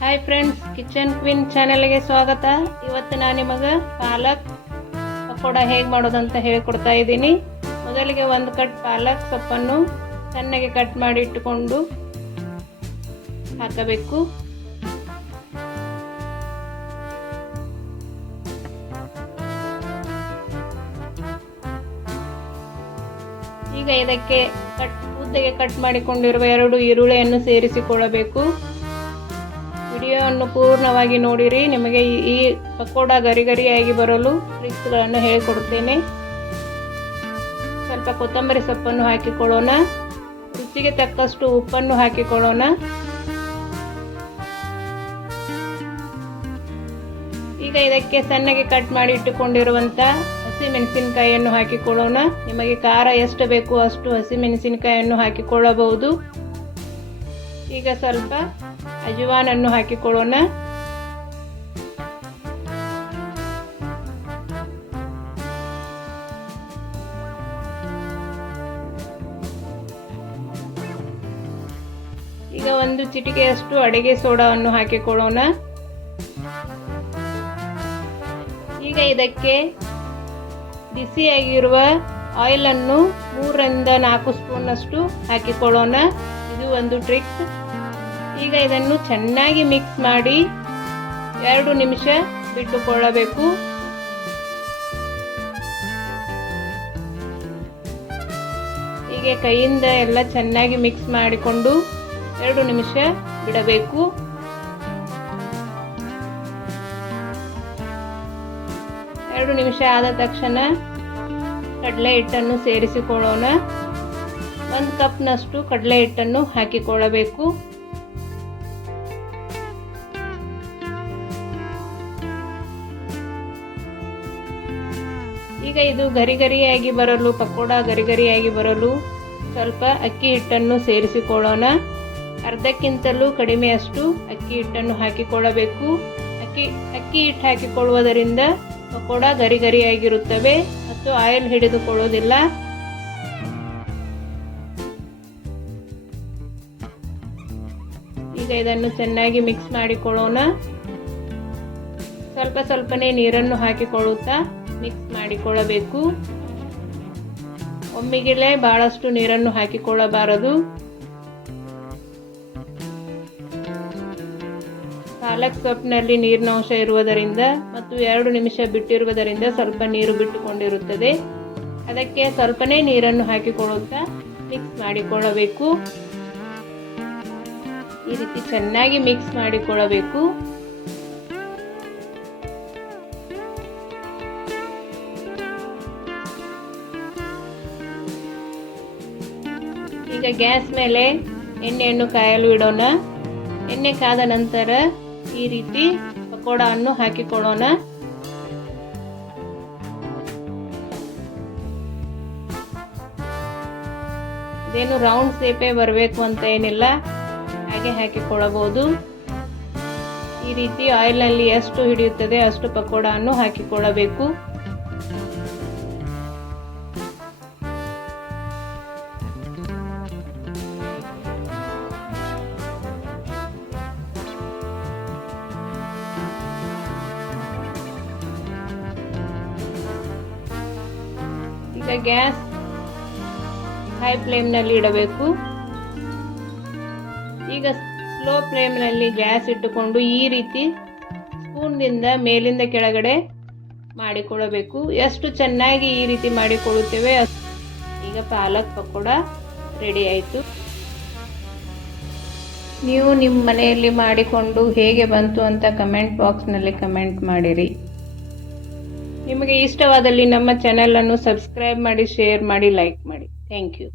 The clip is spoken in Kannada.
ಹಾಯ್ ಫ್ರೆಂಡ್ಸ್, ಕಿಚನ್ ಕ್ವೀನ್ ಚಾನೆಲ್ಗೆ ಸ್ವಾಗತ. ಇವತ್ತು ನಾನು ನಿಮಗೆ ಪಾಲಕ್ ಪಕೋಡ ಹೇಗೆ ಮಾಡೋದಂತ ಹೇಳಿಕೊಡ್ತಾ ಇದ್ದೀನಿ. ಮೊದಲಿಗೆ ಒಂದು ಕಟ್ ಪಾಲಕ್ ಸೊಪ್ಪನ್ನು ಸಣ್ಣಗೆ ಕಟ್ ಮಾಡಿ ಇಟ್ಟುಕೊಂಡು ಹಾಕಬೇಕು. ಈಗ ಇದಕ್ಕೆ ಉದ್ದಗೆ ಕಟ್ ಮಾಡಿಕೊಂಡಿರುವ 2 ಈರುಳ್ಳಿಯನ್ನು ಸೇರಿಸಿಕೊಳ್ಳಬೇಕು. ವಿಡಿಯೋವನ್ನು ಪೂರ್ಣವಾಗಿ ನೋಡಿರಿ. ನಿಮಗೆ ಈ ಪಕೋಡ ಗರಿಗರಿಯಾಗಿ ಬರಲು ಟ್ರಿಕ್ಸ್ಗಳನ್ನು ಹೇಳಿಕೊಡುತ್ತೇನೆ. ಸ್ವಲ್ಪ ಕೊತ್ತಂಬರಿ ಸೊಪ್ಪನ್ನು ಹಾಕಿಕೊಳ್ಳೋಣ. ರುಚಿಗೆ ತಕ್ಕಷ್ಟು ಉಪ್ಪನ್ನು ಹಾಕಿಕೊಳ್ಳೋಣ. ಈಗ ಇದಕ್ಕೆ ಸಣ್ಣಗೆ ಕಟ್ ಮಾಡಿ ಇಟ್ಟುಕೊಂಡಿರುವಂತ ಹಸಿಮೆಣಸಿನಕಾಯಿಯನ್ನು ಹಾಕಿಕೊಳ್ಳೋಣ. ನಿಮಗೆ ಖಾರ ಎಷ್ಟು ಬೇಕು ಅಷ್ಟು ಹಸಿಮೆಣಸಿನಕಾಯಿಯನ್ನು ಹಾಕಿಕೊಳ್ಳಬಹುದು. ಈಗ ಸ್ವಲ್ಪ ಅಜವಾನನ್ನು ಹಾಕಿಕೊಳ್ಳೋಣ. ಈಗ ಒಂದು ಚಿಟಿಕೆಯಷ್ಟು ಅಡಿಗೆ ಸೋಡಾವನ್ನು ಹಾಕಿಕೊಳ್ಳೋಣ. ಈಗ ಇದಕ್ಕೆ ಬಿಸಿಯಾಗಿರುವ ಆಯಿಲ್ ಅನ್ನು 3 ರಿಂದ 4 ಸ್ಪೂನ್ ಅಷ್ಟು ಹಾಕಿಕೊಳ್ಳೋಣ. ಇದು ಒಂದು ಟ್ರಿಕ್ಸ್. ಈಗ ಇದನ್ನು ಚೆನ್ನಾಗಿ ಮಿಕ್ಸ್ ಮಾಡಿ 2 ನಿಮಿಷ ಬಿಟ್ಟುಕೊಳ್ಳಬೇಕು. ಹೀಗೆ ಕೈಯಿಂದ ಎಲ್ಲ ಚೆನ್ನಾಗಿ ಮಿಕ್ಸ್ ಮಾಡಿಕೊಂಡು 2 ನಿಮಿಷ ಬಿಡಬೇಕು. ಎರಡು ನಿಮಿಷ ಆದ ತಕ್ಷಣ ಕಡಲೆ ಹಿಟ್ಟನ್ನು ಸೇರಿಸಿಕೊಳ್ಳೋಣ. 1 ಕಪ್ನಷ್ಟು ಕಡಲೆ ಹಿಟ್ಟನ್ನು ಹಾಕಿಕೊಳ್ಳಬೇಕು. ಈಗ ಇದು ಗರಿಗರಿಯಾಗಿ ಬರಲು, ಪಕೋಡ ಗರಿಗರಿಯಾಗಿ ಬರಲು ಸ್ವಲ್ಪ ಅಕ್ಕಿ ಹಿಟ್ಟನ್ನು ಸೇರಿಸಿಕೊಳ್ಳೋಣ. ಅರ್ಧಕ್ಕಿಂತಲೂ ಕಡಿಮೆಯಷ್ಟು ಅಕ್ಕಿ ಹಿಟ್ಟನ್ನು ಹಾಕಿಕೊಳ್ಳಬೇಕು. ಅಕ್ಕಿ ಹಿಟ್ಟು ಹಾಕಿಕೊಳ್ಳುವುದರಿಂದ ಪಕೋಡ ಗರಿಗರಿಯಾಗಿರುತ್ತವೆ ಮತ್ತು ಆಯಿಲ್ ಹಿಡಿದುಕೊಳ್ಳುವುದಿಲ್ಲ. ಈಗ ಇದನ್ನು ಚೆನ್ನಾಗಿ ಮಿಕ್ಸ್ ಮಾಡಿಕೊಳ್ಳೋಣ. ಸ್ವಲ್ಪ ಸ್ವಲ್ಪನೇ ನೀರನ್ನು ಹಾಕಿಕೊಳ್ಳುತ್ತಾ ಮಿಕ್ಸ್ ಮಾಡಿಕೊಳ್ಳಬೇಕು. ಒಮ್ಮೆಗೆಲೇ ಬಹಳಷ್ಟು ನೀರನ್ನು ಹಾಕಿಕೊಳ್ಳಬಾರದು. ಪಾಲಕ್ ಸೊಪ್ಪಿನಲ್ಲಿ ನೀರಿನ ಅಂಶ ಇರುವುದರಿಂದ ಮತ್ತು 2 ನಿಮಿಷ ಬಿಟ್ಟಿರುವುದರಿಂದ ಸ್ವಲ್ಪ ನೀರು ಬಿಟ್ಟುಕೊಂಡಿರುತ್ತದೆ. ಅದಕ್ಕೆ ಸ್ವಲ್ಪನೇ ನೀರನ್ನು ಹಾಕಿಕೊಳ್ಳುತ್ತಾ ಮಿಕ್ಸ್ ಮಾಡಿಕೊಳ್ಳಬೇಕು. ಈ ರೀತಿ ಚೆನ್ನಾಗಿ ಮಿಕ್ಸ್ ಮಾಡಿಕೊಳ್ಳಬೇಕು. ಈಗ ಗ್ಯಾಸ್ ಮೇಲೆ ಎಣ್ಣೆಯನ್ನು ಕಾಯಲು ಇಡೋಣ. ಎಣ್ಣೆ ಕಾದ ನಂತರ ಈ ರೀತಿ ಪಕೋಡವನ್ನು ಹಾಕಿಕೊಳ್ಳೋಣ. ಇದೇನು ರೌಂಡ್ ಶೇಪೇ ಬರಬೇಕು ಅಂತ ಏನಿಲ್ಲ, ಹಾಗೆ ಹಾಕಿಕೊಳ್ಳಬಹುದು. ಈ ರೀತಿ ಆಯಿಲ್ನಲ್ಲಿ ಎಷ್ಟು ಹಿಡಿಯುತ್ತದೆ ಅಷ್ಟು ಪಕೋಡವನ್ನು ಹಾಕಿಕೊಳ್ಳಬೇಕು. ಈಗ ಗ್ಯಾಸ್ ಹೈ ಫ್ಲೇಮ್ನಲ್ಲಿ ಇಡಬೇಕು. ಈಗ ಸ್ಲೋ ಫ್ಲೇಮ್ನಲ್ಲಿ ಗ್ಯಾಸ್ ಇಟ್ಟುಕೊಂಡು ಈ ರೀತಿ ಸ್ಪೂನ್ನಿಂದ ಮೇಲಿಂದ ಕೆಳಗಡೆ ಮಾಡಿಕೊಳ್ಳಬೇಕು. ಎಷ್ಟು ಚೆನ್ನಾಗಿ ಈ ರೀತಿ ಮಾಡಿಕೊಳ್ಳುತ್ತೇವೆ. ಈಗ ಪಾಲಕ್ ಪಕೋಡ ರೆಡಿ ಆಯಿತು. ನೀವು ನಿಮ್ಮ ಮನೆಯಲ್ಲಿ ಮಾಡಿಕೊಂಡು ಹೇಗೆ ಬಂತು ಅಂತ ಕಮೆಂಟ್ ಬಾಕ್ಸ್ನಲ್ಲಿ ಕಮೆಂಟ್ ಮಾಡಿರಿ. ನಿಮಗೆ ಇಷ್ಟವಾದಲ್ಲಿ ನಮ್ಮ ಚಾನೆಲ್ ಅನ್ನು ಸಬ್ಸ್ಕ್ರೈಬ್ ಮಾಡಿ, ಶೇರ್ ಮಾಡಿ, ಲೈಕ್ ಮಾಡಿ. Thank you.